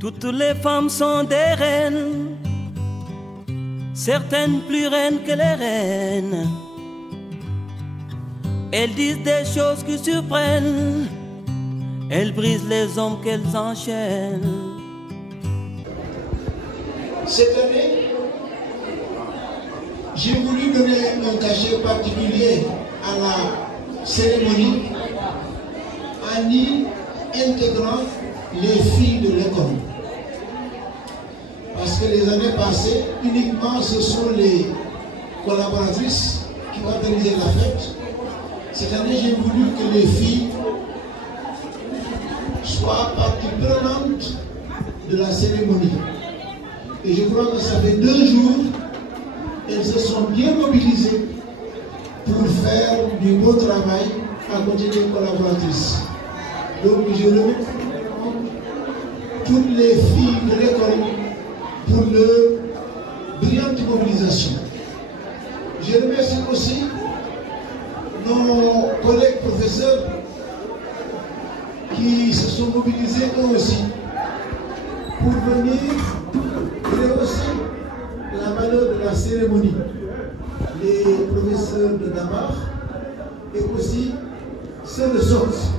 Toutes les femmes sont des reines, certaines plus reines que les reines. Elles disent des choses qui surprennent, elles brisent les hommes qu'elles enchaînent. Cette année, j'ai voulu donner un cachet particulier à la cérémonie en y intégrant les filles de l'école. Parce que les années passées, uniquement ce sont les collaboratrices qui organisaient la fête. Cette année, j'ai voulu que les filles soient partie prenante de la cérémonie. Et je crois que ça fait 2 jours, elles se sont bien mobilisées pour faire du beau travail à côté des collaboratrices. Donc je remercie toutes les filles de l'école pour leur brillante mobilisation. Je remercie aussi nos collègues professeurs qui se sont mobilisés eux aussi pour venir rehausser la valeur de la cérémonie. Les professeurs de Damar et aussi ceux de Sox.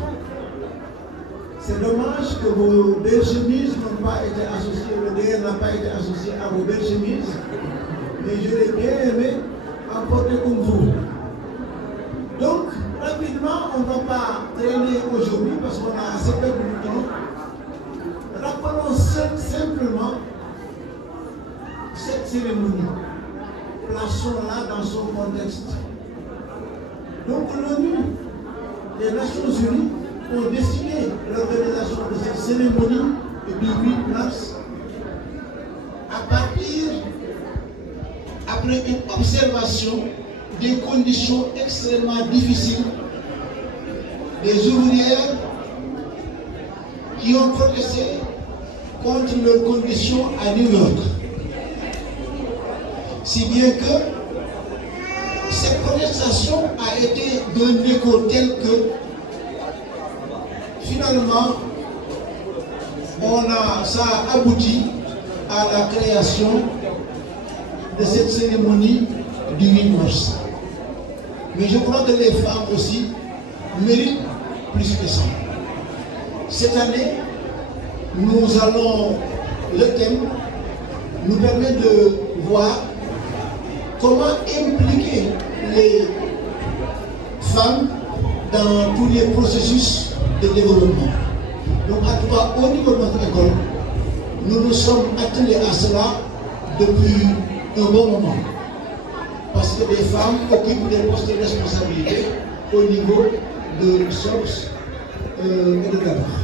C'est dommage que vos belles chemises n'ont pas été associées, le DR n'a pas été associé à vos belles chemises, mais je l'ai bien aimé emporter comme vous. Donc, rapidement, on ne va pas traîner aujourd'hui parce qu'on a assez peu de temps. Rappelons simplement cette cérémonie. Plaçons-la dans son contexte. Donc, l'ONU, les Nations Unies, ont décidé l'organisation de cette cérémonie du 8 mars après une observation des conditions extrêmement difficiles des ouvrières qui ont protesté contre leurs conditions à New York. Si bien que cette protestation a été d'un écho tel que finalement ça a abouti à la création de cette cérémonie du 8 mars. Mais je crois que les femmes aussi méritent plus que ça. Cette année, le thème nous permet de voir comment impliquer les femmes dans tous les processus de développement. Donc, en tout cas, au niveau de notre école, nous nous sommes attelés à cela depuis un bon moment. Parce que les femmes occupent des postes de responsabilité au niveau de SOPS et de Damar.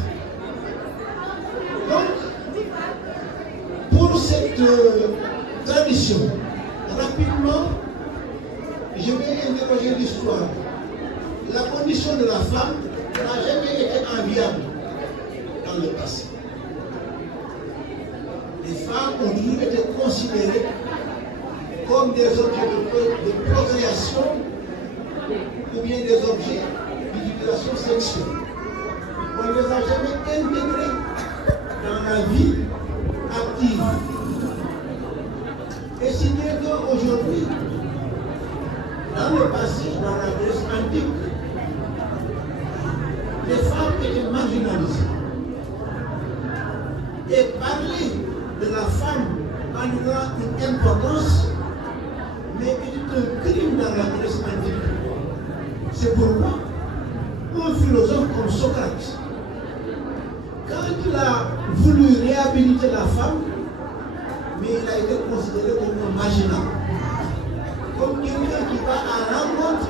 Donc, pour cette tradition, rapidement, je vais interroger l'histoire. La condition de la femme n'a jamais été enviable dans le passé. Les femmes ont toujours été considérées comme des objets de procréation ou bien des objets d'utilisation sexuelle. On ne les a jamais intégrés dans la vie active. Et si bien qu'aujourd'hui, dans le passé, dans la Grèce antique, les femmes étaient marginalisées. Et parler de la femme en lui donnant une importance, mais était un crime dans la Grèce antique. C'est pourquoi un philosophe comme Socrate, quand il a voulu réhabiliter la femme, mais il a été considéré comme un marginal, comme quelqu'un qui va à l'encontre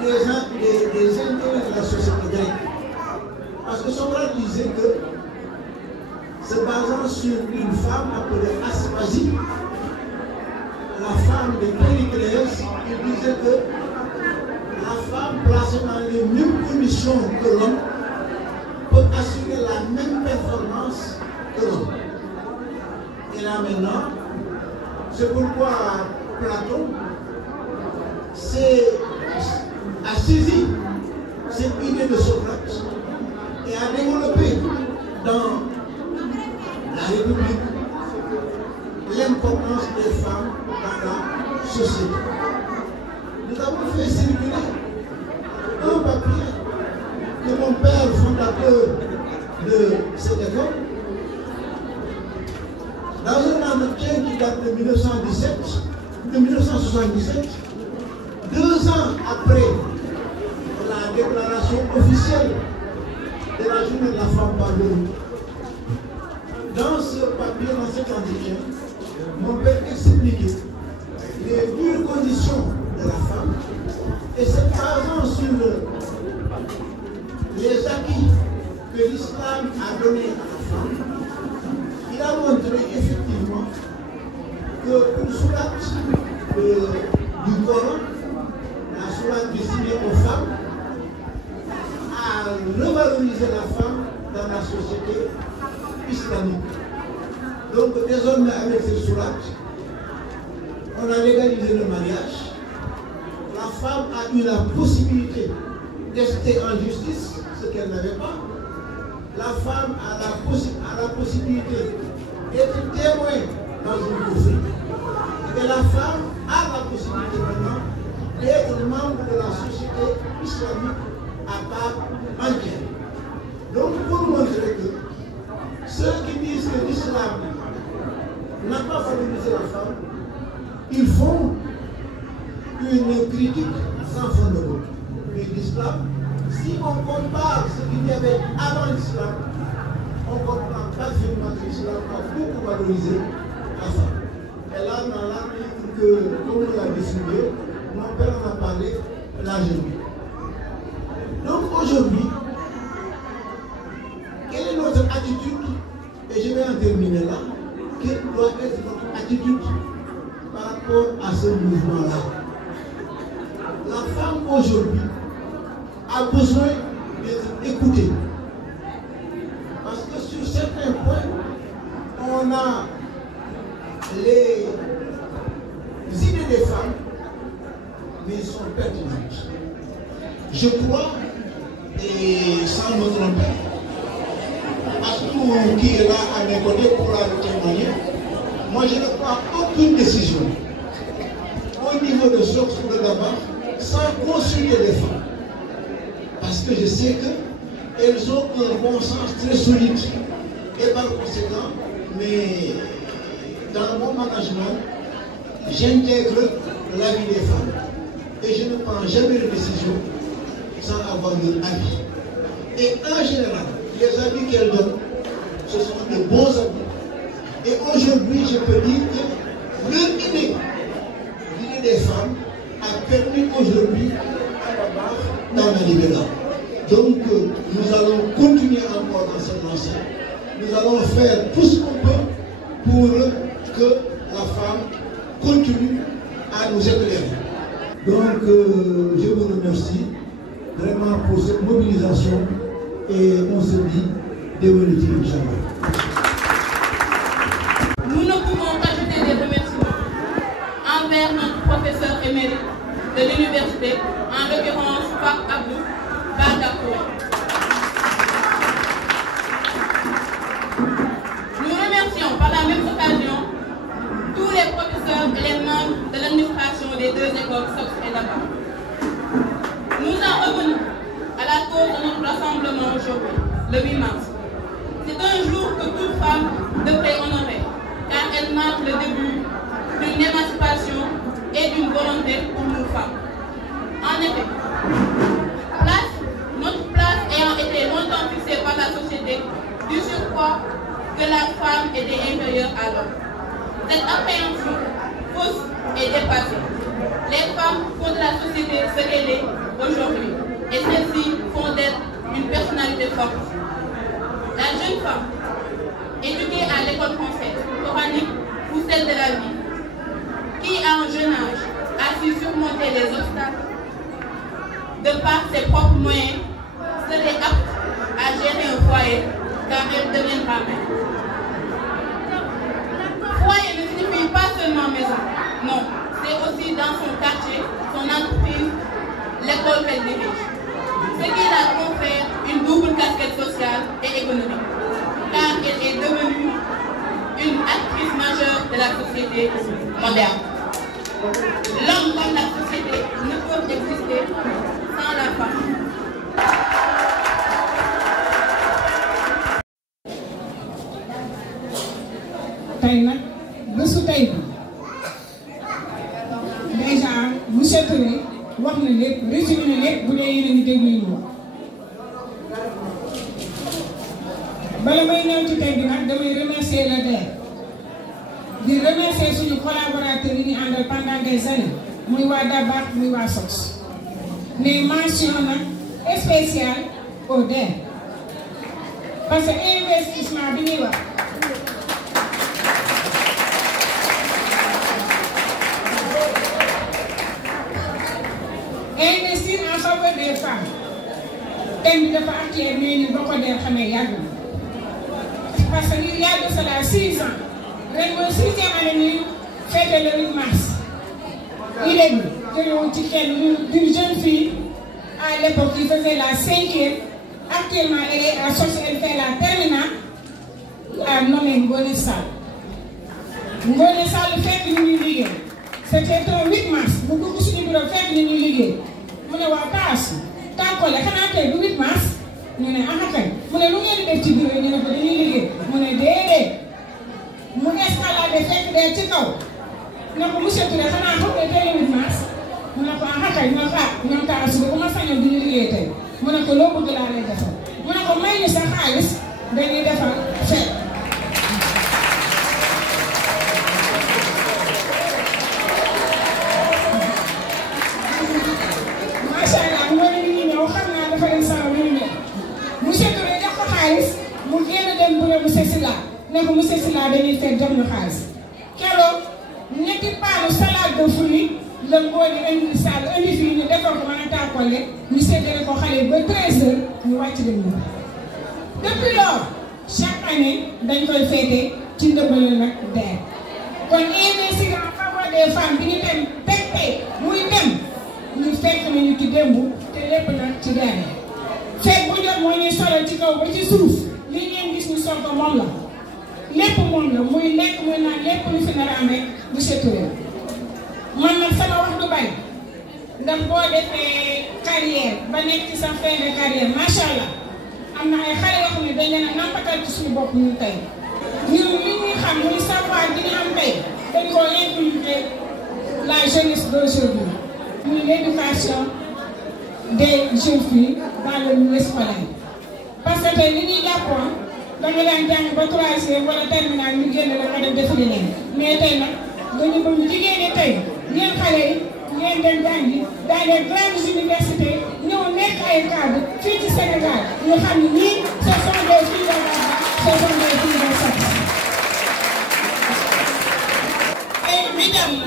des intérêts de la société grecque. Parce que Socrate disait que, se basant sur une femme appelée Aspasie, la femme de Périclès, il disait que la femme placée dans les mêmes conditions que l'homme peut assurer la même performance que l'homme. Et là maintenant, c'est pourquoi Platon a saisi cette idée de Socrate et a développé dans République l'importance des femmes dans la société. Nous avons fait circuler un papier que mon père, fondateur de cette école, dans un entretien qui date de 1977, 2 ans après la déclaration officielle de la journée de la femme par l'ONU. Dans ce papier, dans cet entretien, mon père expliquait les dures conditions de la femme et se basant sur les acquis que l'islam a donnés à la femme, il a montré effectivement que pour sourate du Coran, la sourate destinée aux femmes, a revalorisé la femme dans la société islamique. Donc désormais avec cette sourate, on a légalisé le mariage. La femme a eu la possibilité d'ester en justice, ce qu'elle n'avait pas. La femme a la possibilité d'être témoin dans une conflit. Et la femme a la possibilité maintenant d'être membre de la société islamique à part entière. Donc pour montrer que ceux qui disent que l'islam n'a pas favorisé la femme, ils font une critique sans fondement. Mais l'islam, si on compare ce qu'il y avait avant l'islam, on comprend parfaitement que l'islam a beaucoup valorisé la femme. Et là, dans l'article que l'on a distribué, mon père en a parlé largement. Donc aujourd'hui, quelle est notre attitude? Et je vais en terminer là. Quelle doit être notre attitude par rapport à ce mouvement-là? La femme aujourd'hui a besoin d'être écoutée. Parce que sur certains points, on a les idées des femmes, mais elles sont pertinentes. Je crois, et sans me tromper, Astou qui est là à mes côtés pourra le témoigner, moi je ne prends aucune décision au niveau de Sox ou de Dabar sans consulter les femmes. Parce que je sais qu'elles ont un bon sens très solide. Et par conséquent, mais dans mon management, j'intègre l'avis des femmes. Et je ne prends jamais de décision sans avoir leur avis. Et en général, les avis qu'elles donnent, ce sont de bons avis. Et aujourd'hui, je peux dire que leur idée, l'idée des femmes, a permis aujourd'hui à Dabar dans la libération. Donc, nous allons continuer encore dans cette lancée. Nous allons faire tout ce qu'on peut pour que la femme continue à nous éclairer. Donc, je vous remercie vraiment pour cette mobilisation et on se dit dévolutif, Inch'Allah. Nous ne pouvons qu'ajouter des remerciements envers notre professeur émérite de l'université, en l'occurrence Pape Abdou Badakouré. Nous remercions par la même occasion tous les professeurs et les membres de l'administration des 2 écoles Sox et Dabar. Nous en revenons à la cause de notre rassemblement aujourd'hui, le 8 mars. C'est un jour que toute femme devrait honorer, car elle marque le début d'une émancipation et d'une volonté pour nous femmes. En effet, notre place ayant été longtemps fixée par la société, du surcroît que la femme était inférieure à l'homme. Cette appréhension fausse est dépassée. Les femmes font de la société ce qu'elle est aujourd'hui, et celles-ci font d'elle une personnalité forte. La jeune femme, éduquée à l'école française, coranique ou celle de la vie, qui à un jeune âge a su surmonter les obstacles de par ses propres moyens, serait apte à gérer un foyer car elle deviendra mère. Foyer ne signifie pas seulement maison, non, c'est aussi dans son quartier, son entreprise, l'école qu'elle dirige. Ce qui la confère une double casquette sociale et économique, car elle est devenue société moderne. L'homme comme la société ne peuvent exister sans la femme. tey nag bésu tey bi déjà monsieur Touré wax na lépp résumé na lépp bu dee yéen a ngi déglu ñu wax bala may ñëw ci tey bi nag damay remercier le DER di remercier suñu collaborateurs yi ñu àndal pendant des années muy waa Dabax muy waa SOS mais mention nag spéciale au DER parce que investissement bi ñuy wax investir en faveur des femmes thème bi dafa actuel mais ni boo ko dee xamee yàgg na parce que il y a de cela 6 ans ren mooy 6e année ñuy fête le 8 mars il est jëlewoon ci kenn d'une jeune fille à l'époque qui faisait la 5e actuellement elle est à SOS, elle fait la terminale la nommée Ngone Sall Ngone Sall fekk ñu ñuy liggéey c'était un 8 mars bu dugg suñu bureau fekk ñu ñuy liggéey mu ne waa taas tànkole xanaa tey du 8 mars ñu ne ah kay mu ne lu ngeen di def ci bureau ñu ne ko dañuy liggéey mu ne déedéet mu escalade fekk dee ci kaw ne ko monsieur Touré xanaa xam nga tey 8 mars mu ne ko ah kay ñoo xaar ñoom taas bu ma sañoon du ñu liggéey tey mu ne ko loo bëgg laa lay defal mu ne ko may ñu sa xaalis dañuy defal fekk. monsieur Touré jox ko xaalis mu génn dem bu ne monsieur Sylla ne ko monsieur Sylla dañuy fekk jox ñu xaalis keroog ñetti paanu salade de fruits la Ngone indi Sall indi fii ñu defal ko mën a tàkkole ñu séddale ko xale ba 13h ñu wàcc dem ñu depuis lors chaque année dañ koy féete ci ndëmbale nag DER kon investir en faveur des femmes bi ñu dem tey muy dem ñu fekk nañu ci démb te lépp nag ci DER fekk bu jot moo ñuy solal ci kaw ba ci suuf li ngeen gis ñu sol ko moom la lépp moom la muy lekk muy naan lépp lu fi nar a am rek monsieur Touré man nag sama wax du bari ndax boo defee carrière ba nekk ci sa fin de carrière macha allah am na ay xale yoo xam ne dañ leen a nampatal ci suñu bopp ñu tey ñun li ñuy xam muy savoir bi ñu am tey dañ koo inculquer la jeunesse d'aujourd'hui muy l'éducation des jeunes filles dans le milieu scolaire parce que tey li ñuy jàppoon da nga daan jàng ba 3e wala terminale ñu génn la nga dem def leneen mais tey nag dañu bëgg jigéen ñi tey ngeen xale yi ngeen dem jàngi dans les grandes universités ñëw nekk ay cadre fii ci Sénégal ñu xam ne ñii ce sont des filles de Dabax, ce sont des filles de SOS. Et mesdames,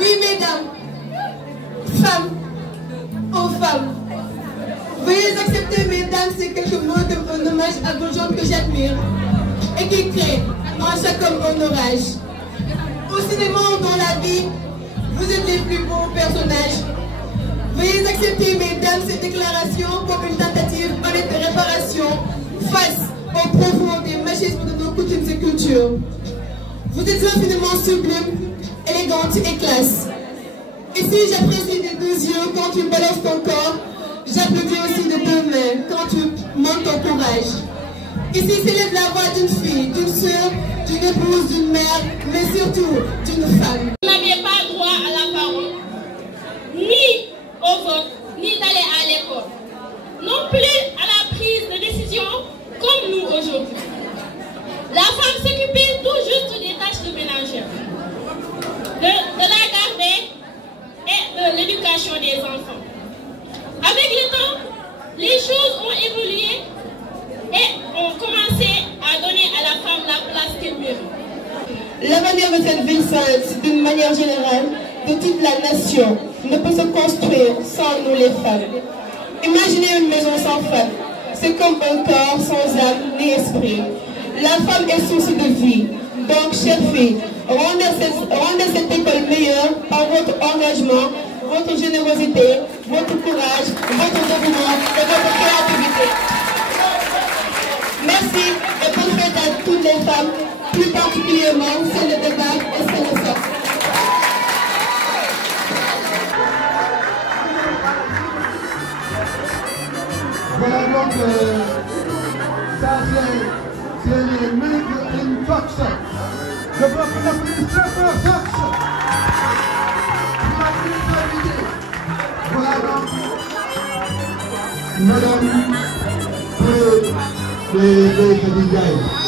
oui mesdames, femmes, aux femmes. Veuillez accepter, mesdames, ces quelques mots d'un hommage à vos gens que j'admire et qui créent en chaque homme un orage. Au cinéma ou dans la vie, vous êtes les plus beaux personnages. Veuillez accepter, mesdames, ces déclarations comme une tentative honnête de réparation face au profond des machismes de nos coutumes et cultures. Vous êtes infiniment sublime, élégante et classe. Ici, j'apprécie des 2 yeux quand tu balances ton corps. J'applaudis aussi de 2 mains quand tu montes ton courage. Ici s'élève la voix d'une fille, d'une sœur, d'une épouse, d'une mère, mais surtout d'une femme. Vous n'aviez pas droit à la parole, ni au vote, ni d'aller à l'école, non plus à la prise de décision comme nous aujourd'hui. La femme s'occupait tout juste des tâches de ménagère, de la garder et de l'éducation des enfants. Avec le temps, les choses ont évolué et ont commencé à donner à la femme la place qu'elle mérite. L'avenir de cette ville sainte, d'une manière générale, de toute la nation, ne peut se construire sans nous les femmes. Imaginez une maison sans femme. C'est comme un corps sans âme ni esprit. La femme est source de vie. Donc, chères filles, rendez cette école meilleure par votre engagement, votre générosité, votre courage, votre dévouement et votre créativité. Merci et bonne fête à toutes les femmes, plus particulièrement celles de Dabax et Donc, ça c'est les Made in Fox. Je veux qu'on applaudisse très fort Fox. Voilà donc, Madame les Khadija.